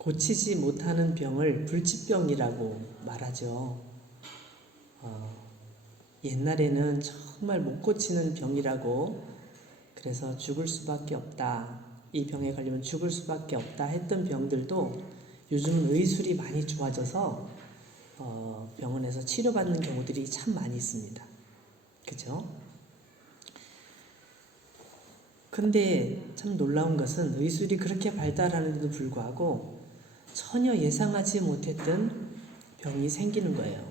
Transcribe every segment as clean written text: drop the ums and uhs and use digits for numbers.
고치지 못하는 병을 불치병이라고 말하죠. 옛날에는 정말 못 고치는 병이라고, 그래서 죽을 수밖에 없다, 이 병에 걸리면 죽을 수밖에 없다 했던 병들도 요즘은 의술이 많이 좋아져서 병원에서 치료받는 경우들이 참 많이 있습니다. 그죠? 근데 참 놀라운 것은 의술이 그렇게 발달하는데도 불구하고 전혀 예상하지 못했던 병이 생기는 거예요.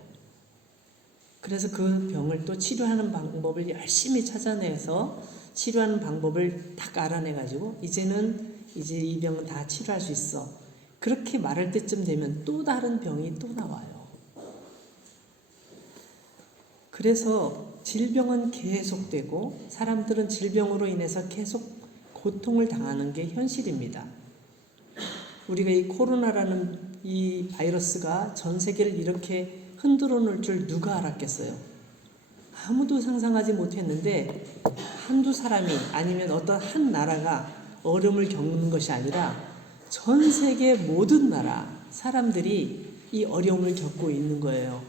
그래서 그 병을 또 치료하는 방법을 열심히 찾아내서 치료하는 방법을 딱 알아내가지고 이제 이 병은 다 치료할 수 있어, 그렇게 말할 때쯤 되면 또 다른 병이 또 나와요. 그래서 질병은 계속되고 사람들은 질병으로 인해서 계속 고통을 당하는 게 현실입니다. 우리가 이 코로나라는 이 바이러스가 전 세계를 이렇게 흔들어 놓을 줄 누가 알았겠어요? 아무도 상상하지 못했는데 한두 사람이 아니면 어떤 한 나라가 어려움을 겪는 것이 아니라 전 세계 모든 나라 사람들이 이 어려움을 겪고 있는 거예요.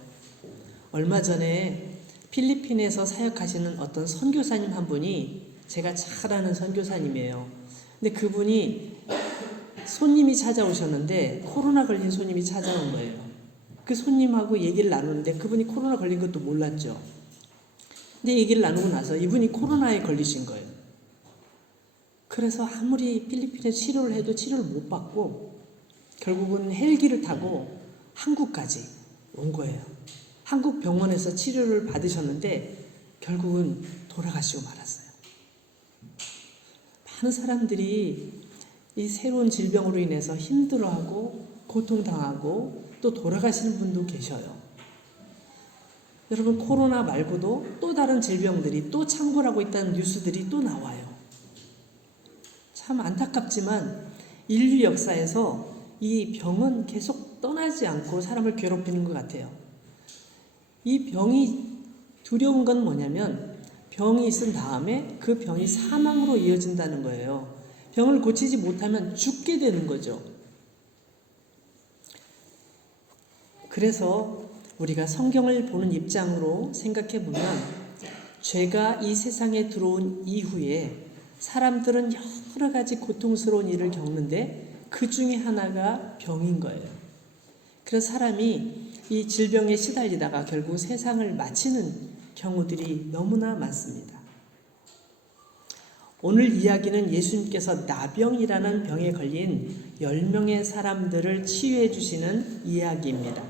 얼마 전에 필리핀에서 사역하시는 어떤 선교사님 한 분이, 제가 잘 아는 선교사님이에요. 근데 그분이 손님이 찾아오셨는데 코로나 걸린 손님이 찾아온 거예요. 그 손님하고 얘기를 나누는데 그분이 코로나 걸린 것도 몰랐죠. 근데 얘기를 나누고 나서 이분이 코로나에 걸리신 거예요. 그래서 아무리 필리핀에 치료를 해도 치료를 못 받고 결국은 헬기를 타고 한국까지 온 거예요. 한국 병원에서 치료를 받으셨는데 결국은 돌아가시고 말았어요. 많은 사람들이 이 새로운 질병으로 인해서 힘들어하고 고통당하고 또 돌아가시는 분도 계셔요. 여러분, 코로나 말고도 또 다른 질병들이 또 창궐하고 있다는 뉴스들이 또 나와요. 참 안타깝지만 인류 역사에서 이 병은 계속 떠나지 않고 사람을 괴롭히는 것 같아요. 이 병이 두려운 건 뭐냐면 병이 있은 다음에 그 병이 사망으로 이어진다는 거예요. 병을 고치지 못하면 죽게 되는 거죠. 그래서 우리가 성경을 보는 입장으로 생각해 보면 죄가 이 세상에 들어온 이후에 사람들은 여러 가지 고통스러운 일을 겪는데 그 중에 하나가 병인 거예요. 그래서 사람이 이 질병에 시달리다가 결국 세상을 마치는 경우들이 너무나 많습니다. 오늘 이야기는 예수님께서 나병이라는 병에 걸린 10명의 사람들을 치유해 주시는 이야기입니다.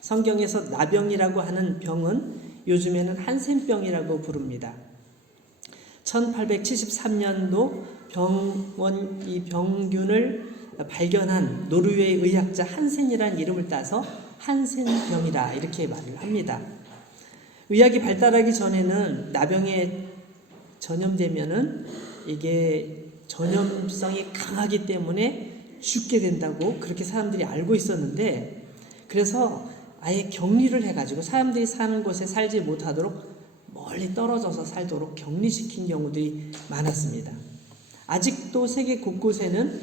성경에서 나병이라고 하는 병은 요즘에는 한센병이라고 부릅니다. 1873년도 이 병균을 발견한 노르웨이 의학자 한센이라는 이름을 따서 한센병이라 이렇게 말을 합니다. 의학이 발달하기 전에는 나병에 전염되면은 이게 전염성이 강하기 때문에 죽게 된다고 그렇게 사람들이 알고 있었는데, 그래서 아예 격리를 해가지고 사람들이 사는 곳에 살지 못하도록 멀리 떨어져서 살도록 격리시킨 경우들이 많았습니다. 아직도 세계 곳곳에는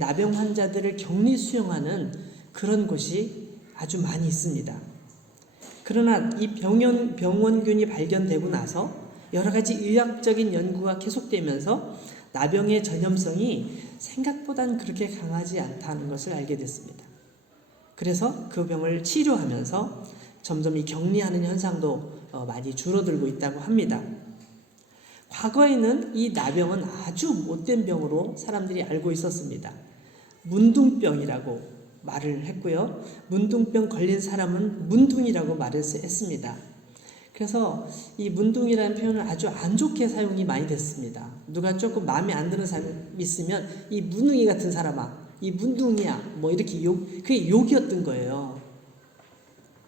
나병 환자들을 격리 수용하는 그런 곳이 아주 많이 있습니다. 그러나 이 병원균이 발견되고 나서 여러 가지 의학적인 연구가 계속되면서 나병의 전염성이 생각보다는 그렇게 강하지 않다는 것을 알게 됐습니다. 그래서 그 병을 치료하면서 점점 이 격리하는 현상도 많이 줄어들고 있다고 합니다. 과거에는 이 나병은 아주 못된 병으로 사람들이 알고 있었습니다. 문둥병이라고 말을 했고요. 문둥병 걸린 사람은 문둥이라고 말을 했습니다. 그래서 이 문둥이라는 표현을 아주 안 좋게 사용이 많이 됐습니다. 누가 조금 마음에 안 드는 사람이 있으면 이 문둥이 같은 사람아, 이 문둥이야, 뭐 이렇게 그게 욕이었던 거예요.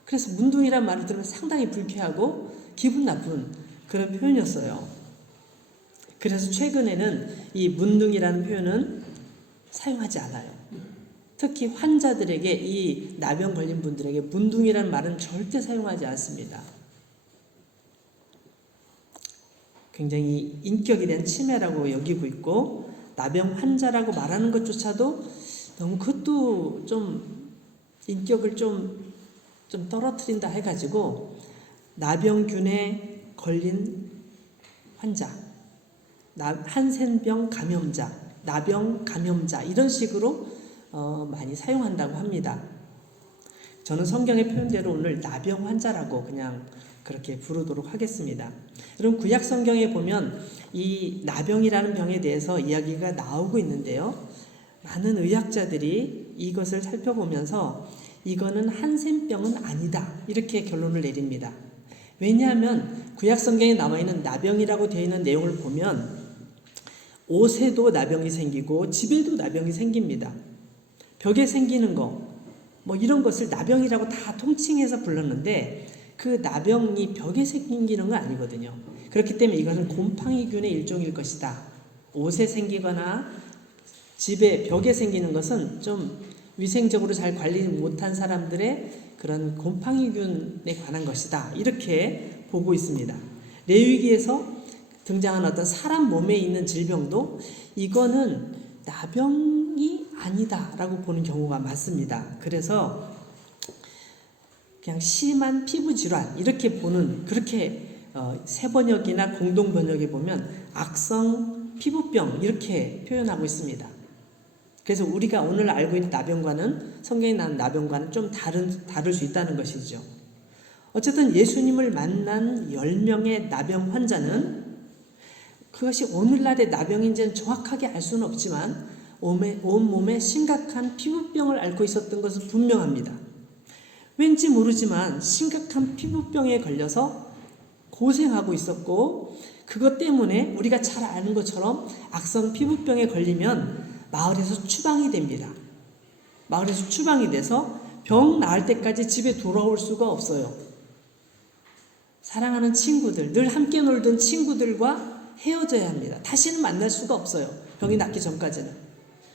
그래서 문둥이란 말을 들으면 상당히 불쾌하고 기분 나쁜 그런 표현이었어요. 그래서 최근에는 이 문둥이라는 표현은 사용하지 않아요. 특히 환자들에게, 이 나병 걸린 분들에게 문둥이라는 말은 절대 사용하지 않습니다. 굉장히 인격에 대한 침해라고 여기고 있고, 나병 환자라고 말하는 것조차도 너무 그것도 좀 인격을 좀 떨어뜨린다 해가지고 나병균에 걸린 환자, 한센병 감염자, 나병 감염자 이런 식으로 많이 사용한다고 합니다. 저는 성경의 표현대로 오늘 나병 환자라고 그냥 그렇게 부르도록 하겠습니다. 여러분 구약 성경에 보면 이 나병이라는 병에 대해서 이야기가 나오고 있는데요. 많은 의학자들이 이것을 살펴보면서 이거는 한센병은 아니다 이렇게 결론을 내립니다. 왜냐하면 구약 성경에 나와 있는 나병이라고 되어 있는 내용을 보면 옷에도 나병이 생기고 집에도 나병이 생깁니다. 벽에 생기는 거 뭐 이런 것을 나병이라고 다 통칭해서 불렀는데 그 나병이 벽에 생기는 건 아니거든요. 그렇기 때문에 이것은 곰팡이균의 일종일 것이다. 옷에 생기거나 집에 벽에 생기는 것은 좀 위생적으로 잘 관리 못한 사람들의 그런 곰팡이균에 관한 것이다. 이렇게 보고 있습니다. 레위기에서 등장한 어떤 사람 몸에 있는 질병도 이거는 나병이 아니다라고 보는 경우가 많습니다. 그래서 그냥 심한 피부 질환 이렇게 보는 그렇게 새 번역이나 공동 번역에 보면 악성 피부병 이렇게 표현하고 있습니다. 그래서 우리가 오늘 알고 있는 나병과는 성경에 나온 나병과는 좀 다를 수 있다는 것이죠. 어쨌든 예수님을 만난 10명의 나병 환자는 그것이 오늘날의 나병인지는 정확하게 알 수는 없지만 온몸에 심각한 피부병을 앓고 있었던 것은 분명합니다. 왠지 모르지만 심각한 피부병에 걸려서 고생하고 있었고 그것 때문에 우리가 잘 아는 것처럼 악성 피부병에 걸리면 마을에서 추방이 됩니다. 마을에서 추방이 돼서 병 나을 때까지 집에 돌아올 수가 없어요. 사랑하는 친구들, 늘 함께 놀던 친구들과 헤어져야 합니다. 다시는 만날 수가 없어요. 병이 낫기 전까지는.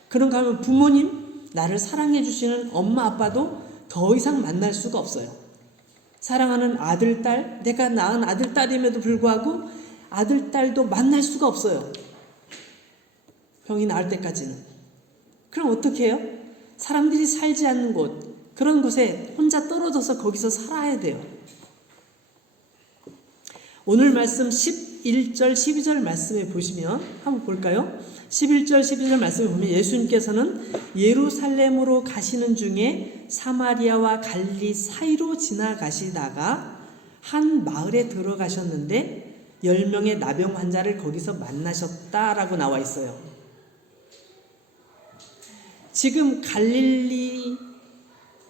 그런가 하면 부모님, 나를 사랑해 주시는 엄마 아빠도 더 이상 만날 수가 없어요. 사랑하는 아들, 딸, 내가 낳은 아들, 딸임에도 불구하고 아들, 딸도 만날 수가 없어요. 병이 나을 때까지는. 그럼 어떻게 해요? 사람들이 살지 않는 곳, 그런 곳에 혼자 떨어져서 거기서 살아야 돼요. 오늘 말씀 11절, 12절 말씀에 보시면 한번 볼까요? 11절, 12절 말씀에 보면 예수님께서는 예루살렘으로 가시는 중에 사마리아와 갈릴리 사이로 지나가시다가 한 마을에 들어가셨는데 10명의 나병 환자를 거기서 만나셨다라고 나와 있어요. 지금 갈릴리,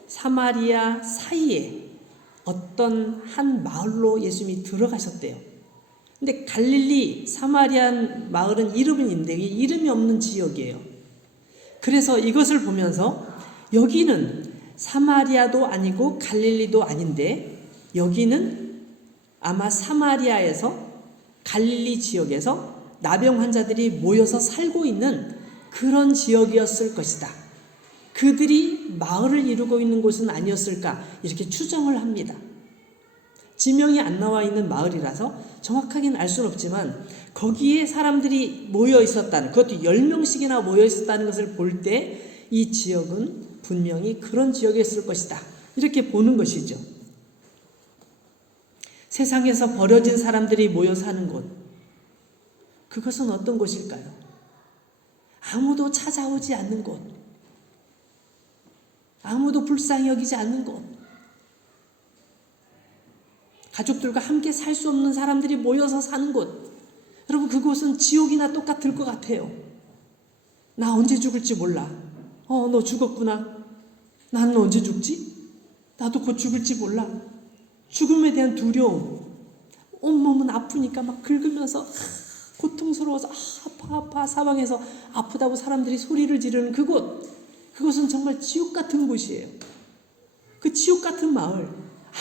사마리아 사이에 어떤 한 마을로 예수님이 들어가셨대요. 근데 갈릴리, 사마리아 마을은 이름은 있는데 이름이 없는 지역이에요. 그래서 이것을 보면서 여기는 사마리아도 아니고 갈릴리도 아닌데 여기는 아마 사마리아에서 갈릴리 지역에서 나병 환자들이 모여서 살고 있는 그런 지역이었을 것이다. 그들이 마을을 이루고 있는 곳은 아니었을까 이렇게 추정을 합니다. 지명이 안 나와 있는 마을이라서 정확하게는 알 수는 없지만 거기에 사람들이 모여 있었다는, 그것도 10명씩이나 모여 있었다는 것을 볼 때 이 지역은 분명히 그런 지역이었을 것이다. 이렇게 보는 것이죠. 세상에서 버려진 사람들이 모여 사는 곳, 그것은 어떤 곳일까요? 아무도 찾아오지 않는 곳, 아무도 불쌍히 여기지 않는 곳, 가족들과 함께 살 수 없는 사람들이 모여서 사는 곳, 여러분 그곳은 지옥이나 똑같을 것 같아요. 나 언제 죽을지 몰라. 너 죽었구나. 난 언제 죽지? 나도 곧 죽을지 몰라. 죽음에 대한 두려움, 온몸은 아프니까 막 긁으면서 고통스러워서 아파 사방에서 아프다고 사람들이 소리를 지르는 그곳은 정말 지옥 같은 곳이에요. 그 지옥 같은 마을,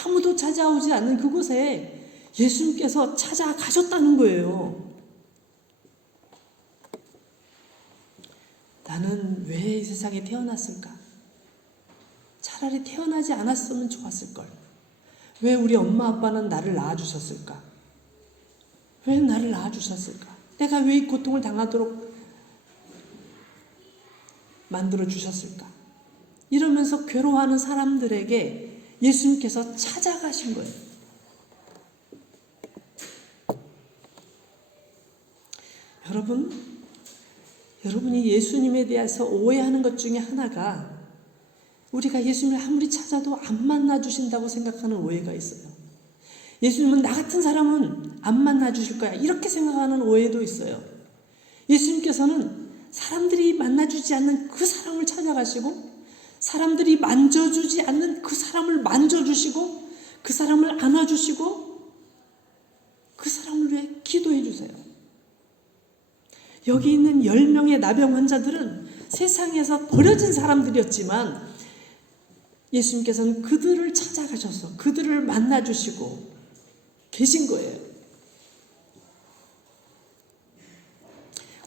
아무도 찾아오지 않는 그곳에 예수님께서 찾아가셨다는 거예요. 나는 왜 이 세상에 태어났을까? 차라리 태어나지 않았으면 좋았을걸. 왜 우리 엄마 아빠는 나를 낳아주셨을까? 왜 나를 낳아주셨을까? 내가 왜 이 고통을 당하도록 만들어 주셨을까? 이러면서 괴로워하는 사람들에게 예수님께서 찾아가신 거예요. 여러분이 예수님에 대해서 오해하는 것 중에 하나가 우리가 예수님을 아무리 찾아도 안 만나 주신다고 생각하는 오해가 있어요. 예수님은 나 같은 사람은 안 만나 주실 거야, 이렇게 생각하는 오해도 있어요. 예수님께서는 사람들이 만나주지 않는 그 사람을 찾아가시고 사람들이 만져주지 않는 그 사람을 만져주시고 그 사람을 안아주시고 그 사람을 위해 기도해 주세요. 여기 있는 10명의 나병 환자들은 세상에서 버려진 사람들이었지만 예수님께서는 그들을 찾아가셔서 그들을 만나주시고 계신 거예요.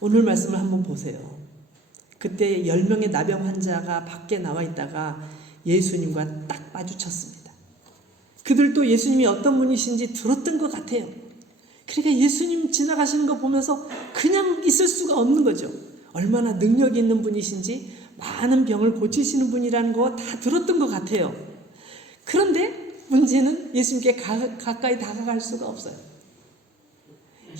오늘 말씀을 한번 보세요. 그때 10명의 나병 환자가 밖에 나와 있다가 예수님과 딱 마주쳤습니다. 그들도 예수님이 어떤 분이신지 들었던 것 같아요. 그러니까 예수님 지나가시는 거 보면서 그냥 있을 수가 없는 거죠. 얼마나 능력이 있는 분이신지, 많은 병을 고치시는 분이라는 거 다 들었던 것 같아요. 그런데 문제는 예수님께 가까이 다가갈 수가 없어요.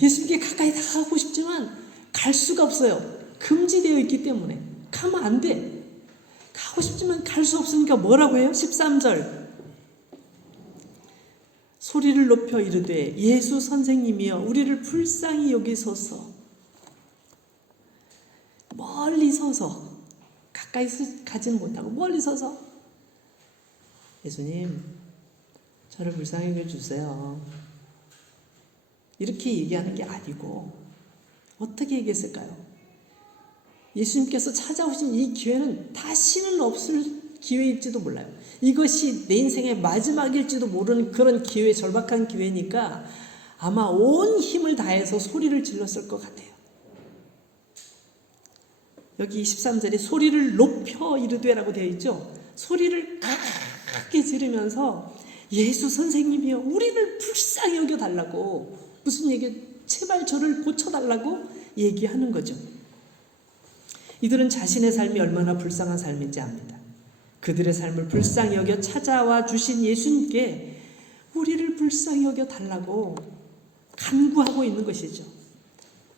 예수님께 가까이 다가가고 싶지만 갈 수가 없어요. 금지되어 있기 때문에 가면 안 돼. 가고 싶지만 갈 수 없으니까 뭐라고 해요? 13절 소리를 높여 이르되 예수 선생님이여 우리를 불쌍히 여기소서. 멀리 서서, 가까이 가지는 못하고 멀리 서서 예수님 저를 불쌍히 여겨주세요, 이렇게 얘기하는 게 아니고 어떻게 얘기했을까요? 예수님께서 찾아오신 이 기회는 다시는 없을 기회일지도 몰라요. 이것이 내 인생의 마지막일지도 모르는 그런 기회, 절박한 기회니까 아마 온 힘을 다해서 소리를 질렀을 것 같아요. 여기 13절에 소리를 높여 이르되라고 되어 있죠. 소리를 크게 지르면서 예수 선생님이여 우리를 불쌍히 여겨달라고, 무슨 얘기, 제발 저를 고쳐달라고 얘기하는 거죠. 이들은 자신의 삶이 얼마나 불쌍한 삶인지 압니다. 그들의 삶을 불쌍히 여겨 찾아와 주신 예수님께 우리를 불쌍히 여겨 달라고 간구하고 있는 것이죠.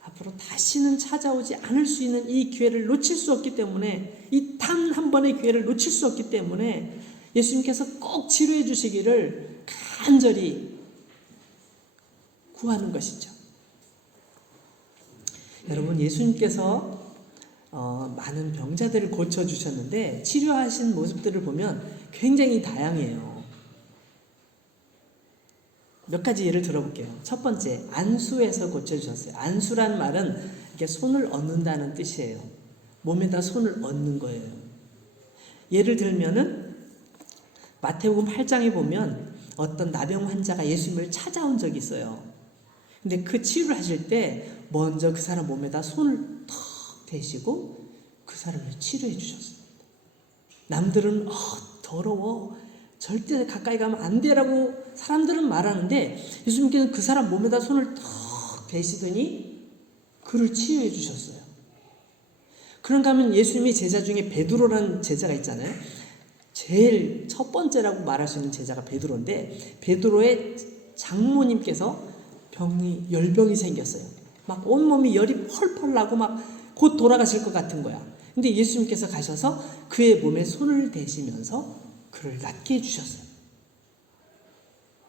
앞으로 다시는 찾아오지 않을 수 있는 이 기회를 놓칠 수 없기 때문에, 이 단 한 번의 기회를 놓칠 수 없기 때문에 예수님께서 꼭 치료해 주시기를 간절히 구하는 것이죠. 여러분, 예수님께서 많은 병자들을 고쳐주셨는데 치료하신 모습들을 보면 굉장히 다양해요. 몇 가지 예를 들어볼게요. 첫 번째, 안수에서 고쳐주셨어요. 안수란 말은 이렇게 손을 얹는다는 뜻이에요. 몸에다 손을 얹는 거예요. 예를 들면은 마태복음 8장에 보면 어떤 나병 환자가 예수님을 찾아온 적이 있어요. 근데 그 치유를 하실 때 먼저 그 사람 몸에다 손을 턱 대시고 그 사람을 치료해 주셨습니다. 남들은 더러워, 절대 가까이 가면 안 돼라고 사람들은 말하는데 예수님께서는 그 사람 몸에다 손을 턱 대시더니 그를 치유해 주셨어요. 그런가 하면 예수님의 제자 중에 베드로라는 제자가 있잖아요. 제일 첫 번째라고 말할 수 있는 제자가 베드로인데 베드로의 장모님께서 열병이 생겼어요. 막 온몸이 열이 펄펄 나고 막 곧 돌아가실 것 같은 거야. 근데 예수님께서 가셔서 그의 몸에 손을 대시면서 그를 낫게 해주셨어요.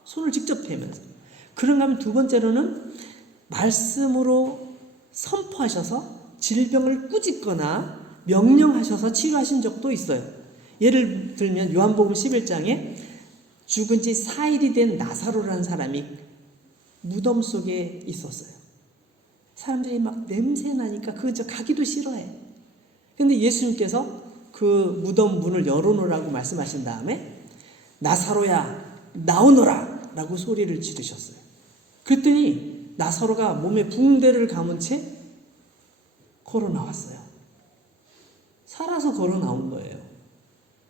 손을 직접 대면서. 그런가 하면 두 번째로는 말씀으로 선포하셔서 질병을 꾸짖거나 명령하셔서 치료하신 적도 있어요. 예를 들면 요한복음 11장에 죽은 지 4일이 된 나사로라는 사람이 무덤 속에 있었어요. 사람들이 막 냄새 나니까 그저 가기도 싫어해. 근데 예수님께서 그 무덤 문을 열어놓으라고 말씀하신 다음에 나사로야 나오너라 라고 소리를 지르셨어요. 그랬더니 나사로가 몸에 붕대를 감은 채 걸어 나왔어요. 살아서 걸어 나온 거예요.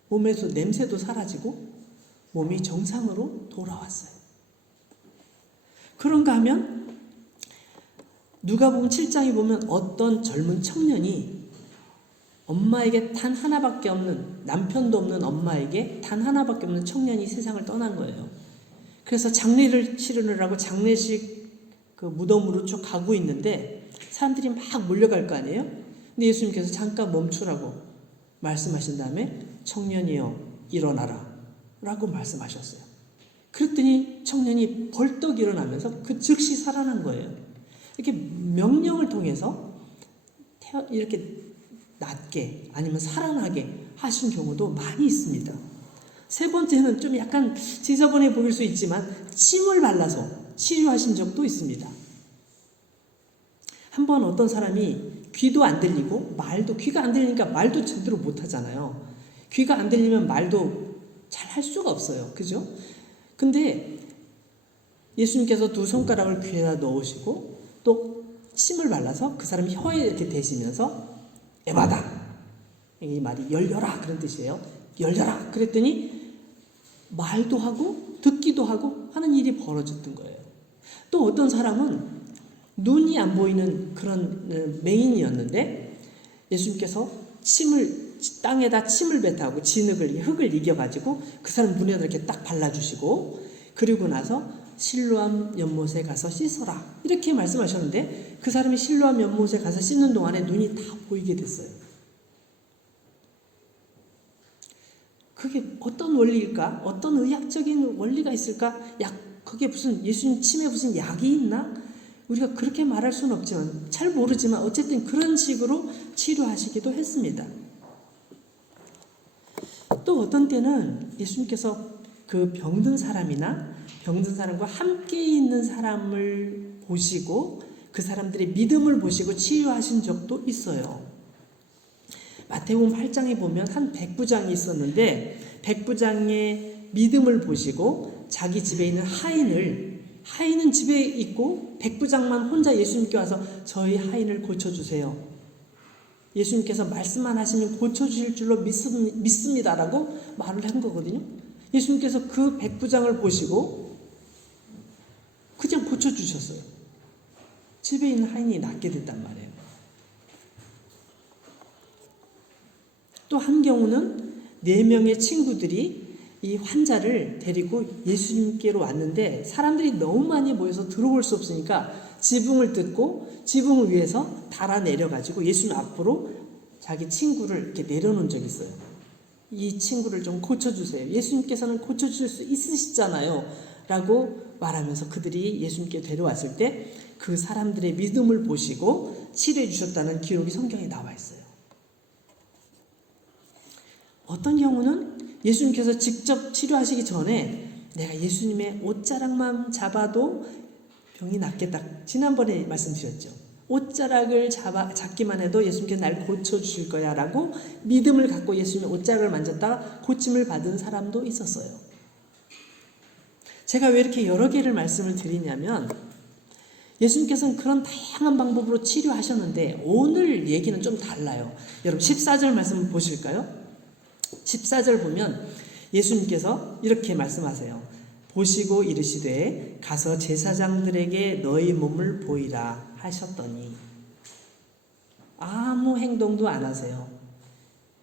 몸에서 냄새도 사라지고 몸이 정상으로 돌아왔어요. 그런가 하면 누가복음 7장에 보면 어떤 젊은 청년이 엄마에게 단 하나밖에 없는, 남편도 없는 엄마에게 단 하나밖에 없는 청년이 세상을 떠난 거예요. 그래서 장례를 치르느라고 장례식 그 무덤으로 쭉 가고 있는데 사람들이 막 몰려갈 거 아니에요? 근데 예수님께서 잠깐 멈추라고 말씀하신 다음에 청년이여 일어나라 라고 말씀하셨어요. 그랬더니 청년이 벌떡 일어나면서 그 즉시 살아난 거예요. 이렇게 명령을 통해서 이렇게 낫게 아니면 살아나게 하신 경우도 많이 있습니다. 세 번째는 좀 약간 지저분해 보일 수 있지만 침을 발라서 치료하신 적도 있습니다. 한번 어떤 사람이 귀도 안 들리고 귀가 안 들리니까 말도 제대로 못 하잖아요. 귀가 안 들리면 말도 잘 할 수가 없어요. 그죠? 근데 예수님께서 두 손가락을 귀에다 넣으시고 또 침을 발라서 그 사람 혀에 이렇게 대시면서 에바다, 이 말이 열려라 그런 뜻이에요. 열려라 그랬더니 말도 하고 듣기도 하고 하는 일이 벌어졌던 거예요. 또 어떤 사람은 눈이 안 보이는 그런 맹인이었는데 예수님께서 땅에다 침을 뱉하고 흙을 이겨가지고 그 사람 눈에다 이렇게 딱 발라주시고 그리고 나서 실로암 연못에 가서 씻어라 이렇게 말씀하셨는데 그 사람이 실로암 연못에 가서 씻는 동안에 눈이 다 보이게 됐어요. 그게 어떤 원리일까? 어떤 의학적인 원리가 있을까? 그게 무슨 예수님 침에 무슨 약이 있나? 우리가 그렇게 말할 수는 없지만 잘 모르지만 어쨌든 그런 식으로 치료하시기도 했습니다. 또 어떤 때는 예수님께서 그 병든 사람과 함께 있는 사람을 보시고 그 사람들의 믿음을 보시고 치유하신 적도 있어요. 마태복음 8장에 보면 한 백부장이 있었는데 백부장의 믿음을 보시고 자기 집에 있는 하인은 집에 있고 백부장만 혼자 예수님께 와서 저희 하인을 고쳐주세요. 예수님께서 말씀만 하시면 고쳐주실 줄로 믿습니다라고 말을 한 거거든요. 예수님께서 그 백부장을 보시고 그냥 고쳐주셨어요. 집에 있는 하인이 낫게 됐단 말이에요. 또 한 경우는 4명의 친구들이 이 환자를 데리고 예수님께로 왔는데 사람들이 너무 많이 모여서 들어올 수 없으니까 지붕을 뜯고 지붕을 위에서 달아 내려가지고 예수님 앞으로 자기 친구를 이렇게 내려놓은 적이 있어요. 이 친구를 좀 고쳐주세요. 예수님께서는 고쳐주실 수 있으시잖아요. 라고 말하면서 그들이 예수님께 데려왔을 때 그 사람들의 믿음을 보시고 치료해 주셨다는 기록이 성경에 나와 있어요. 어떤 경우는 예수님께서 직접 치료하시기 전에 내가 예수님의 옷자락만 잡아도 병이 낫겠다. 지난번에 말씀드렸죠. 옷자락을 잡기만 해도 예수님께서 날 고쳐주실 거야 라고 믿음을 갖고 예수님의 옷자락을 만졌다가 고침을 받은 사람도 있었어요. 제가 왜 이렇게 여러 개를 말씀을 드리냐면 예수님께서는 그런 다양한 방법으로 치료하셨는데 오늘 얘기는 좀 달라요. 여러분 14절 말씀 보실까요? 14절 보면 예수님께서 이렇게 말씀하세요. 보시고 이르시되 가서 제사장들에게 너희 몸을 보이라 하셨더니 아무 행동도 안 하세요.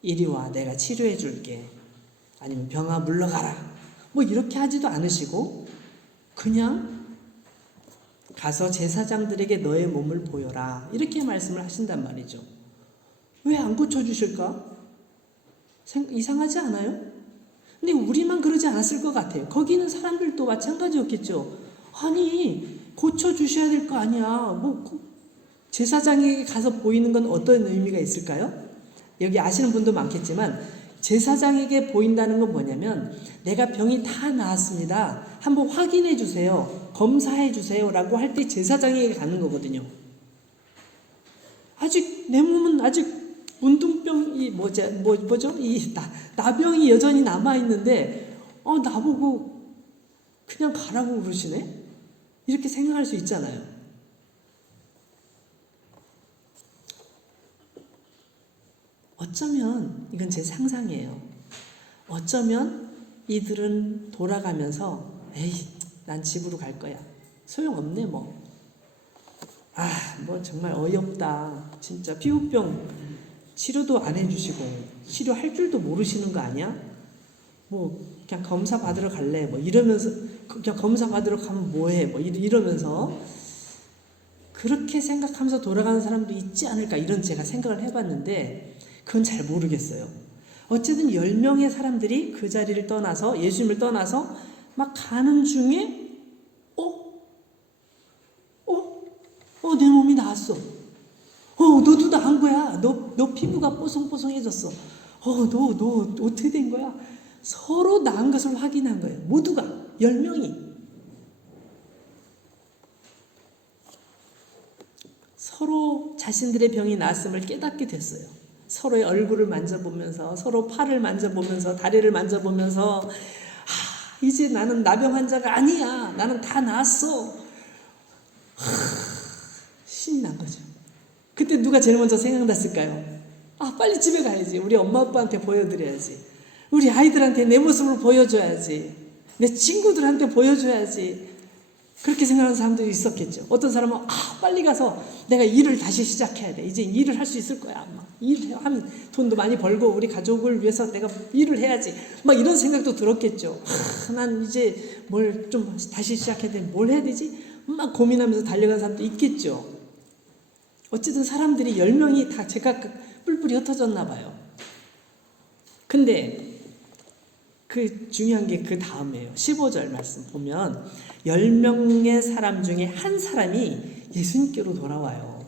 이리 와 내가 치료해 줄게. 아니면 병아 물러가라. 이렇게 하지도 않으시고 그냥 가서 제사장들에게 너의 몸을 보여라. 이렇게 말씀을 하신단 말이죠. 왜 안 고쳐주실까? 이상하지 않아요? 근데 우리만 그러지 않았을 것 같아요. 거기 있는 사람들도 마찬가지였겠죠. 아니 고쳐주셔야 될 거 아니야. 제사장에게 가서 보이는 건 어떤 의미가 있을까요? 여기 아시는 분도 많겠지만 제사장에게 보인다는 건 뭐냐면 내가 병이 다 나았습니다. 한번 확인해 주세요. 검사해 주세요. 라고 할 때 제사장에게 가는 거거든요. 내 몸은 아직 문둥병이 뭐죠? 이 나병이 여전히 남아있는데 나보고 그냥 가라고 그러시네? 이렇게 생각할 수 있잖아요. 어쩌면 이건 제 상상이에요. 어쩌면 이들은 돌아가면서 난 집으로 갈 거야. 소용없네 정말 어이없다. 진짜 피부병 치료도 안 해주시고 치료할 줄도 모르시는 거 아니야? 뭐 그냥 검사 받으러 갈래? 뭐 이러면서 그냥 검사 받으러 가면 뭐해? 뭐 이러면서 그렇게 생각하면서 돌아가는 사람도 있지 않을까 이런 제가 생각을 해봤는데 그건 잘 모르겠어요. 어쨌든 10명의 사람들이 그 자리를 떠나서 예수님을 떠나서 막 가는 중에 내 몸이 나았어. 너도 나은 거야. 너 피부가 뽀송뽀송해졌어. 너 어떻게 된 거야? 서로 나은 것을 확인한 거예요. 모두가 10명이 서로 자신들의 병이 나았음을 깨닫게 됐어요. 서로의 얼굴을 만져보면서 서로 팔을 만져보면서 다리를 만져보면서 이제 나는 나병 환자가 아니야. 나는 다 나았어. 신이 난 거죠. 그때 누가 제일 먼저 생각났을까요? 빨리 집에 가야지. 우리 엄마 아빠한테 보여드려야지. 우리 아이들한테 내 모습을 보여줘야지. 내 친구들한테 보여줘야지. 그렇게 생각하는 사람들이 있었겠죠. 어떤 사람은 빨리 가서 내가 일을 다시 시작해야 돼. 이제 일을 할 수 있을 거야. 일을 하면 돈도 많이 벌고 우리 가족을 위해서 내가 일을 해야지. 이런 생각도 들었겠죠. 난 이제 뭘 좀 다시 시작해야 돼. 뭘 해야 되지? 막 고민하면서 달려간 사람도 있겠죠. 어쨌든 사람들이 10명이 다 제각 뿔뿔이 흩어졌나 봐요. 근데 그 중요한 게 그 다음이에요. 15절 말씀 보면 10명의 사람 중에 한 사람이 예수님께로 돌아와요.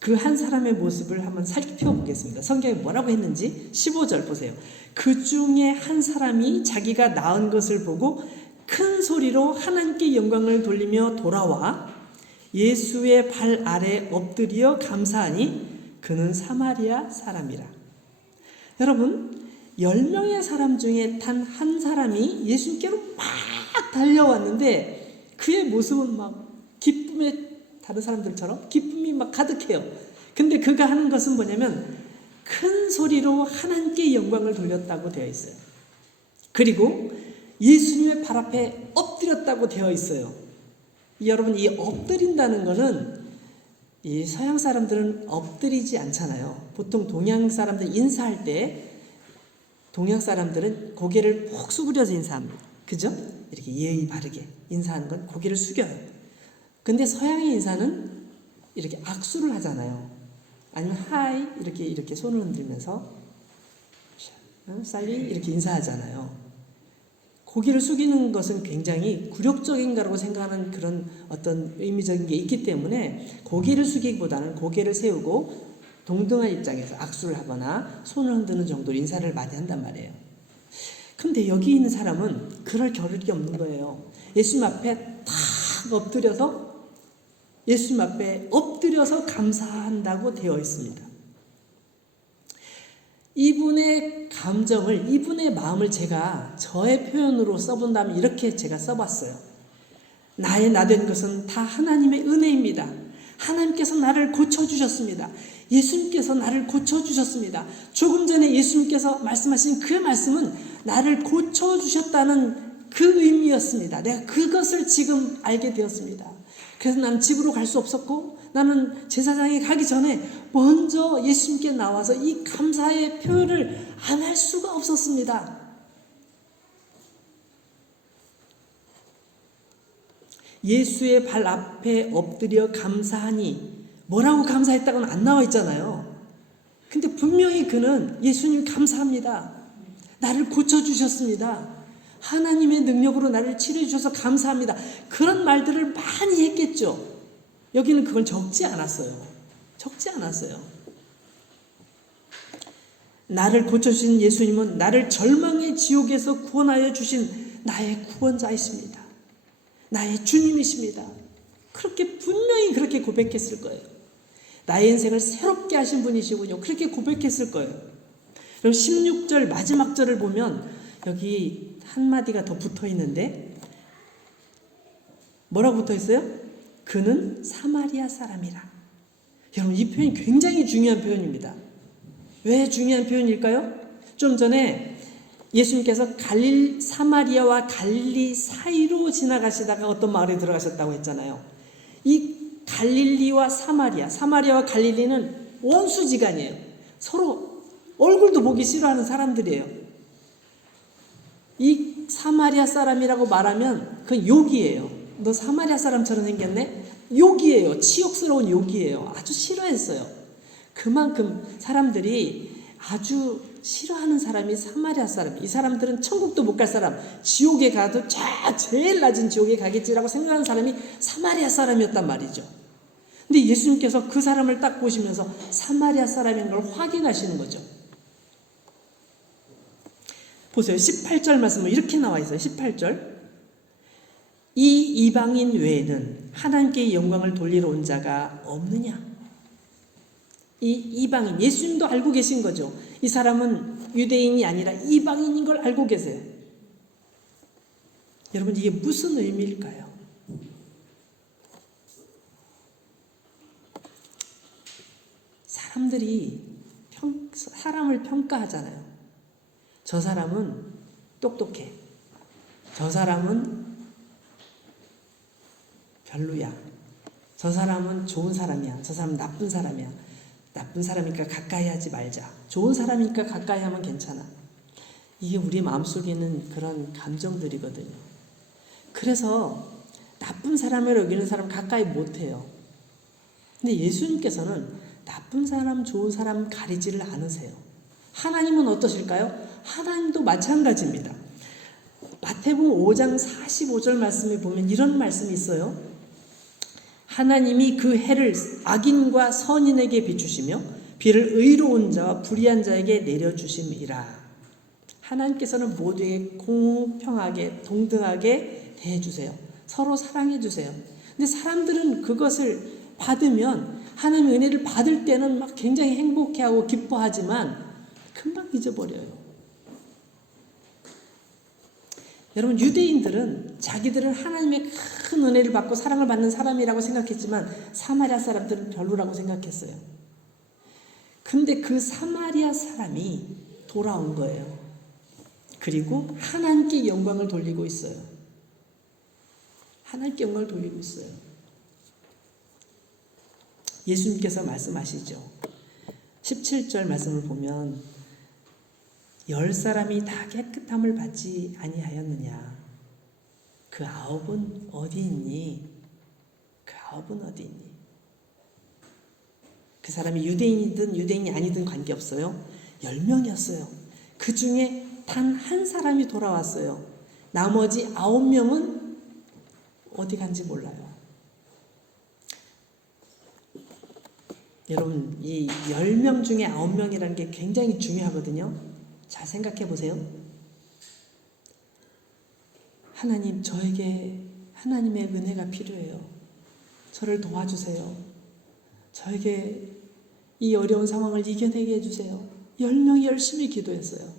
그 한 사람의 모습을 한번 살펴보겠습니다. 성경에 뭐라고 했는지 15절 보세요. 그 중에 한 사람이 자기가 나은 것을 보고 큰 소리로 하나님께 영광을 돌리며 돌아와 예수의 발 아래 엎드려 감사하니 그는 사마리아 사람이라. 여러분 10명의 사람 중에 단 한 사람이 예수님께로 막 달려왔는데 그의 모습은 막 기쁨에 다른 사람들처럼 기쁨이 막 가득해요. 근데 그가 하는 것은 뭐냐면 큰 소리로 하나님께 영광을 돌렸다고 되어 있어요. 그리고 예수님의 발 앞에 엎드렸다고 되어 있어요. 여러분 이 엎드린다는 거는 이 서양 사람들은 엎드리지 않잖아요. 보통 동양 사람들 인사할 때 동양 사람들은 고개를 푹 수그려서 인사합니다. 그죠? 이렇게 예의 바르게 인사하는 건 고개를 숙여요. 근데 서양의 인사는 이렇게 악수를 하잖아요. 아니면 하이 이렇게 손을 흔들면서 살리 이렇게 인사하잖아요. 고개를 숙이는 것은 굉장히 굴욕적인 거라고 생각하는 그런 어떤 의미적인 게 있기 때문에 고개를 숙이기보다는 고개를 세우고 동등한 입장에서 악수를 하거나 손을 흔드는 정도로 인사를 많이 한단 말이에요. 근데 여기 있는 사람은 그럴 겨를이 없는 거예요. 예수님 앞에 탁 엎드려서 예수님 앞에 엎드려서 감사한다고 되어 있습니다. 이분의 감정을, 이분의 마음을 제가 저의 표현으로 써본다면 이렇게 제가 써봤어요. 나의 나된 것은 다 하나님의 은혜입니다. 하나님께서 나를 고쳐주셨습니다. 예수님께서 나를 고쳐주셨습니다. 조금 전에 예수님께서 말씀하신 그 말씀은 나를 고쳐주셨다는 그 의미였습니다. 내가 그것을 지금 알게 되었습니다. 그래서 나는 집으로 갈 수 없었고 나는 제사장에 가기 전에 먼저 예수님께 나와서 이 감사의 표현을 안 할 수가 없었습니다. 예수의 발 앞에 엎드려 감사하니 뭐라고 감사했다고는 안 나와 있잖아요. 근데 분명히 그는 예수님 감사합니다. 나를 고쳐주셨습니다. 하나님의 능력으로 나를 치료해 주셔서 감사합니다. 그런 말들을 많이 했겠죠. 여기는 그걸 적지 않았어요. 적지 않았어요. 나를 고쳐주신 예수님은 나를 절망의 지옥에서 구원하여 주신 나의 구원자이십니다. 나의 주님이십니다. 그렇게 분명히 그렇게 고백했을 거예요. 나의 인생을 새롭게 하신 분이시군요. 그렇게 고백했을 거예요. 그럼 16절 마지막 절을 보면 여기 한마디가 더 붙어 있는데 뭐라고 붙어 있어요? 그는 사마리아 사람이라. 여러분 이 표현이 굉장히 중요한 표현입니다. 왜 중요한 표현일까요? 좀 전에 예수님께서 사마리아와 갈릴리 사이로 지나가시다가 어떤 마을에 들어가셨다고 했잖아요. 이 갈릴리와 사마리아와 갈릴리는 원수지간이에요. 서로 얼굴도 보기 싫어하는 사람들이에요. 이 사마리아 사람이라고 말하면 그건 욕이에요. 너 사마리아 사람처럼 생겼네? 욕이에요. 치욕스러운 욕이에요. 아주 싫어했어요. 그만큼 사람들이 아주 싫어하는 사람이 사마리아 사람. 이 사람들은 천국도 못 갈 사람, 지옥에 가도 제일 낮은 지옥에 가겠지라고 생각하는 사람이 사마리아 사람이었단 말이죠. 근데 예수님께서 그 사람을 딱 보시면서 사마리아 사람인 걸 확인하시는 거죠. 보세요. 18절 말씀은 이렇게 나와 있어요. 18절. 이 이방인 외에는 하나님께 영광을 돌리러 온 자가 없느냐? 이 이방인, 예수님도 알고 계신 거죠. 이 사람은 유대인이 아니라 이방인인 걸 알고 계세요. 여러분, 이게 무슨 의미일까요? 사람들이 사람을 평가하잖아요. 저 사람은 똑똑해. 저 사람은 별로야. 저 사람은 좋은 사람이야. 저 사람은 나쁜 사람이야. 나쁜 사람이니까 가까이 하지 말자. 좋은 사람이니까 가까이 하면 괜찮아. 이게 우리 마음속에 있는 그런 감정들이거든요. 그래서 나쁜 사람으로 여기는 사람 가까이 못해요. 근데 예수님께서는 나쁜 사람, 좋은 사람 가리지를 않으세요. 하나님은 어떠실까요? 하나님도 마찬가지입니다. 마태복음 5장 45절 말씀에 보면 이런 말씀이 있어요. 하나님이 그 해를 악인과 선인에게 비추시며 비를 의로운 자와 불의한 자에게 내려주심이라. 하나님께서는 모두에게 공평하게 동등하게 대해주세요. 서로 사랑해주세요. 근데 사람들은 그것을 받으면, 하나님의 은혜를 받을 때는 막 굉장히 행복해하고 기뻐하지만 금방 잊어버려요. 여러분, 유대인들은 자기들은 하나님의 큰 은혜를 받고 사랑을 받는 사람이라고 생각했지만 사마리아 사람들은 별로라고 생각했어요. 근데 그 사마리아 사람이 돌아온 거예요. 그리고 하나님께 영광을 돌리고 있어요. 하나님께 영광을 돌리고 있어요. 예수님께서 말씀하시죠. 17절 말씀을 보면 10사람이 다 깨끗함을 받지 아니하였느냐? 그 9은 어디 있니? 그 9은 어디 있니? 그 사람이 유대인이든 유대인이 아니든 관계없어요. 10명이었어요. 그 중에 단 한 사람이 돌아왔어요. 나머지 9명은 어디 간지 몰라요. 여러분, 이 10명 중에 9명이라는 게 굉장히 중요하거든요. 잘 생각해 보세요. 하나님, 저에게 하나님의 은혜가 필요해요. 저를 도와주세요. 저에게 이 어려운 상황을 이겨내게 해주세요. 10명이 열심히 기도했어요.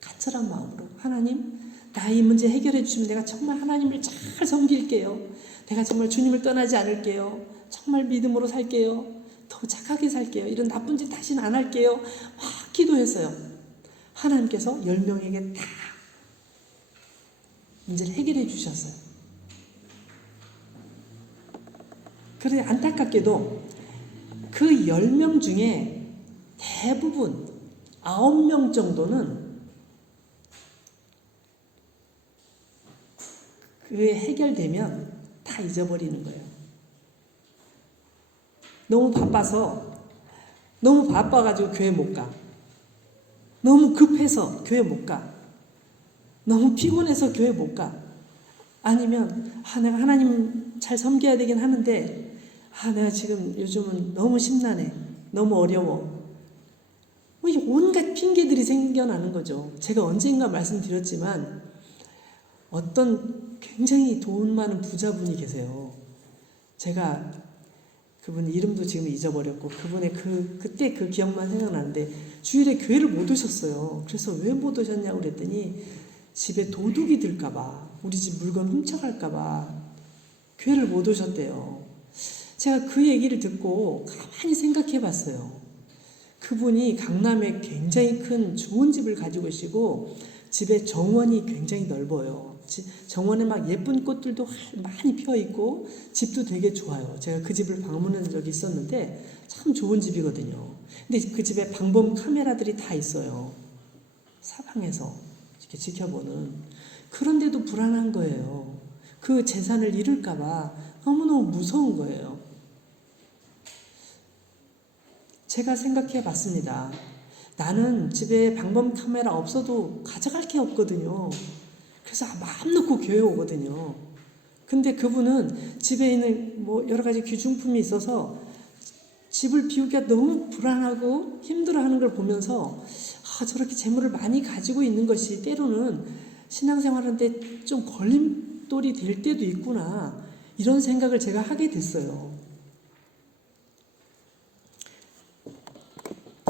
간절한 마음으로, 하나님, 나 이 문제 해결해 주시면 내가 정말 하나님을 잘 섬길게요. 내가 정말 주님을 떠나지 않을게요. 정말 믿음으로 살게요. 더 착하게 살게요. 이런 나쁜 짓 다시는 안 할게요. 막 기도했어요. 하나님께서 10명에게 다 문제를 해결해 주셨어요. 그런데 안타깝게도 그 10명 중에 대부분 9명 정도는 그게 해결되면 다 잊어버리는 거예요. 너무 바빠가지고 교회 못 가. 너무 급해서 교회 못 가. 너무 피곤해서 교회 못 가. 아니면 내가 하나님 잘 섬겨야 되긴 하는데 내가 지금 요즘은 너무 심란해. 너무 어려워. 온갖 핑계들이 생겨나는 거죠. 제가 언젠가 말씀드렸지만 어떤 굉장히 돈 많은 부자분이 계세요. 제가 그분 이름도 지금 잊어버렸고 그분의 그때 그 기억만 생각나는데 주일에 교회를 못 오셨어요. 그래서 왜 못 오셨냐고 그랬더니 집에 도둑이 들까봐, 우리 집 물건 훔쳐갈까봐 교회를 못 오셨대요. 제가 그 얘기를 듣고 가만히 생각해 봤어요. 그분이 강남에 굉장히 큰 좋은 집을 가지고 계시고 집에 정원이 굉장히 넓어요. 정원에 막 예쁜 꽃들도 많이 피어 있고 집도 되게 좋아요. 제가 그 집을 방문한 적이 있었는데 참 좋은 집이거든요. 근데 그 집에 방범 카메라들이 다 있어요. 사방에서 이렇게 지켜보는. 그런데도 불안한 거예요. 그 재산을 잃을까봐 너무너무 무서운 거예요. 제가 생각해 봤습니다. 나는 집에 방범 카메라 없어도 가져갈 게 없거든요. 그래서 마음 놓고 교회 오거든요. 근데 그분은 집에 있는 뭐 여러 가지 귀중품이 있어서 집을 비우기가 너무 불안하고 힘들어하는 걸 보면서 저렇게 재물을 많이 가지고 있는 것이 때로는 신앙생활하는데 좀 걸림돌이 될 때도 있구나, 이런 생각을 제가 하게 됐어요.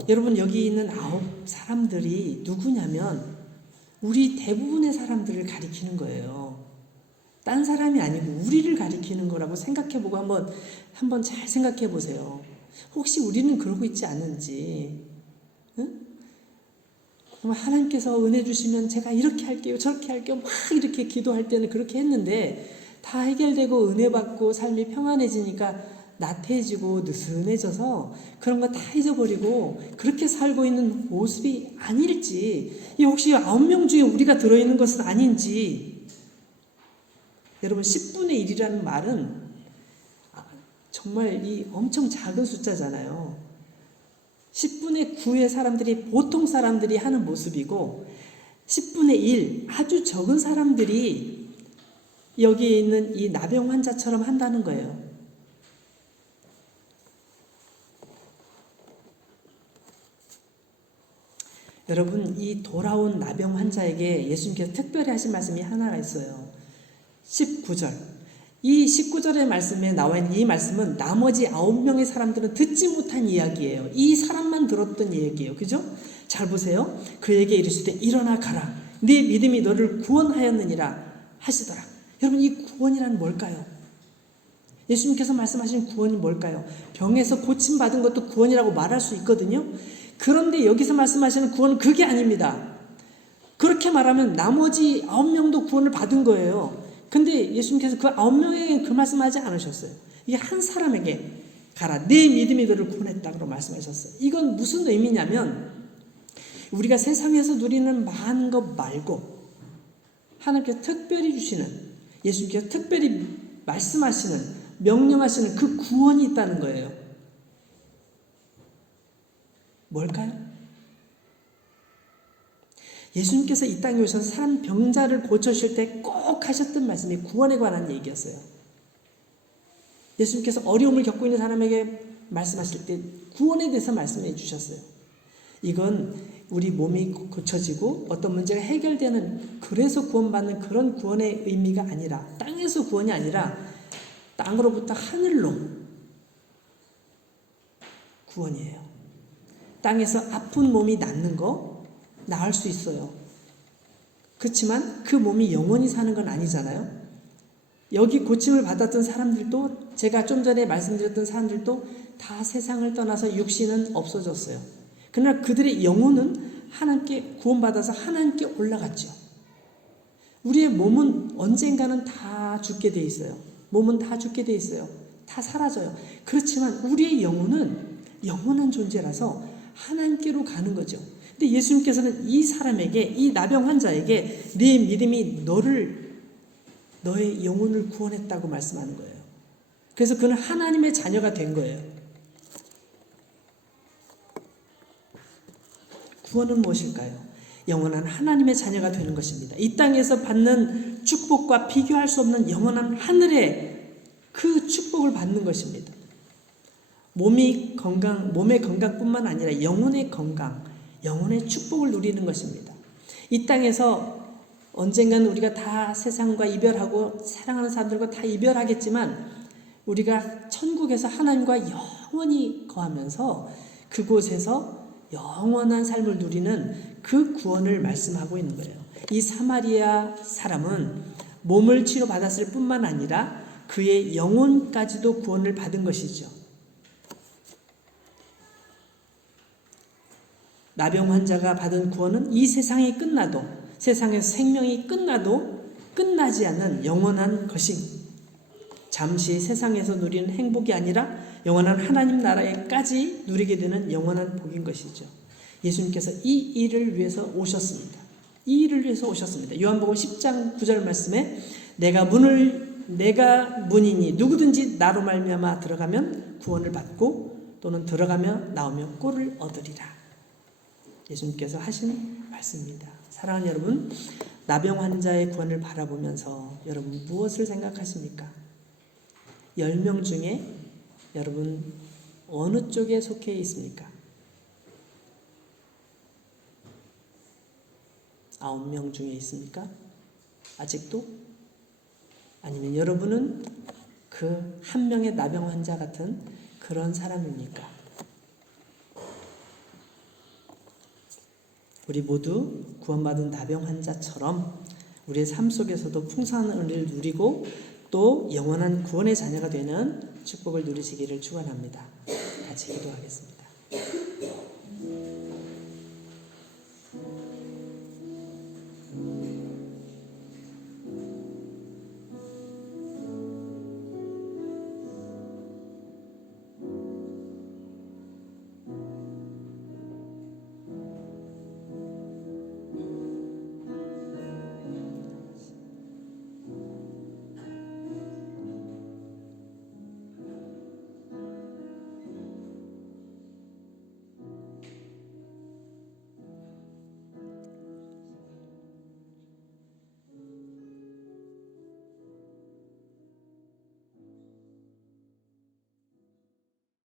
여러분, 여기 있는 9사람들이 누구냐면 우리 대부분의 사람들을 가리키는 거예요. 딴 사람이 아니고 우리를 가리키는 거라고 생각해보고 한번 잘 생각해 보세요. 혹시 우리는 그러고 있지 않은지. 응? 그럼 하나님께서 은혜 주시면 제가 이렇게 할게요, 저렇게 할게요, 막 이렇게 기도할 때는 그렇게 했는데 다 해결되고 은혜 받고 삶이 평안해지니까 나태해지고 느슨해져서 그런 거 다 잊어버리고 그렇게 살고 있는 모습이 아닐지, 이 혹시 9명 중에 우리가 들어있는 것은 아닌지. 여러분, 10분의 1이라는 말은 정말 이 엄청 작은 숫자잖아요. 10분의 9의 사람들이 보통 사람들이 하는 모습이고 10분의 1 아주 적은 사람들이 여기에 있는 이 나병 환자처럼 한다는 거예요. 여러분, 이 돌아온 나병 환자에게 예수님께서 특별히 하신 말씀이 하나가 있어요. 19절. 이 19절의 말씀에 나와 있는 이 말씀은 나머지 9명의 사람들은 듣지 못한 이야기예요. 이 사람만 들었던 얘기예요. 그죠? 잘 보세요. 그에게 이르시되 일어나 가라. 네 믿음이 너를 구원하였느니라 하시더라. 여러분, 이 구원이란 뭘까요? 예수님께서 말씀하신 구원이 뭘까요? 병에서 고침받은 것도 구원이라고 말할 수 있거든요. 그런데 여기서 말씀하시는 구원은 그게 아닙니다. 그렇게 말하면 나머지 9명도 구원을 받은 거예요. 근데 예수님께서 그 9명에게 그 말씀하지 않으셨어요. 이게 한 사람에게 가라, 네 믿음이 너를 구원했다고 말씀하셨어요. 이건 무슨 의미냐면 우리가 세상에서 누리는 많은 것 말고 하나님께서 특별히 주시는, 예수님께서 특별히 말씀하시는, 명령하시는 그 구원이 있다는 거예요. 뭘까요? 예수님께서 이 땅에 오셔서 사람 병자를 고쳐주실 때 꼭 하셨던 말씀이 구원에 관한 얘기였어요. 예수님께서 어려움을 겪고 있는 사람에게 말씀하실 때 구원에 대해서 말씀해 주셨어요. 이건 우리 몸이 고쳐지고 어떤 문제가 해결되는, 그래서 구원받는 그런 구원의 의미가 아니라, 땅에서 구원이 아니라 땅으로부터 하늘로 구원이에요. 땅에서 아픈 몸이 낫는 거, 나을 수 있어요. 그렇지만 그 몸이 영원히 사는 건 아니잖아요. 여기 고침을 받았던 사람들도, 제가 좀 전에 말씀드렸던 사람들도 다 세상을 떠나서 육신은 없어졌어요. 그러나 그들의 영혼은 하나님께 구원받아서 하나님께 올라갔죠. 우리의 몸은 언젠가는 다 죽게 돼 있어요. 몸은 다 죽게 돼 있어요. 다 사라져요. 그렇지만 우리의 영혼은 영원한 존재라서 하나님께로 가는 거죠. 근데 예수님께서는 이 사람에게, 이 나병 환자에게 네 믿음이 너의 영혼을 구원했다고 말씀하는 거예요. 그래서 그는 하나님의 자녀가 된 거예요. 구원은 무엇일까요? 영원한 하나님의 자녀가 되는 것입니다. 이 땅에서 받는 축복과 비교할 수 없는 영원한 하늘의 그 축복을 받는 것입니다. 몸의 건강뿐만 아니라 영혼의 건강, 영혼의 축복을 누리는 것입니다. 이 땅에서 언젠가는 우리가 다 세상과 이별하고 사랑하는 사람들과 다 이별하겠지만 우리가 천국에서 하나님과 영원히 거하면서 그곳에서 영원한 삶을 누리는 그 구원을 말씀하고 있는 거예요. 이 사마리아 사람은 몸을 치료받았을 뿐만 아니라 그의 영혼까지도 구원을 받은 것이죠. 나병 환자가 받은 구원은 이 세상이 끝나도, 세상에서 생명이 끝나도 끝나지 않는 영원한 것이 잠시 세상에서 누리는 행복이 아니라 영원한 하나님 나라에까지 누리게 되는 영원한 복인 것이죠. 예수님께서 이 일을 위해서 오셨습니다. 이 일을 위해서 오셨습니다. 요한복음 10장 9절 말씀에 내가 문이니 누구든지 나로 말미암아 들어가면 구원을 받고 또는 들어가며 나오며 꼴을 얻으리라. 예수님께서 하신 말씀입니다. 사랑하는 여러분, 나병 환자의 구원을 바라보면서 여러분 무엇을 생각하십니까? 10명 중에 여러분 어느 쪽에 속해 있습니까? 9명 중에 있습니까? 아직도? 아니면 여러분은 그 한 명의 나병 환자 같은 그런 사람입니까? 우리 모두 구원받은 나병 환자처럼 우리의 삶 속에서도 풍성한 은혜를 누리고 또 영원한 구원의 자녀가 되는 축복을 누리시기를 축원합니다. 같이 기도하겠습니다.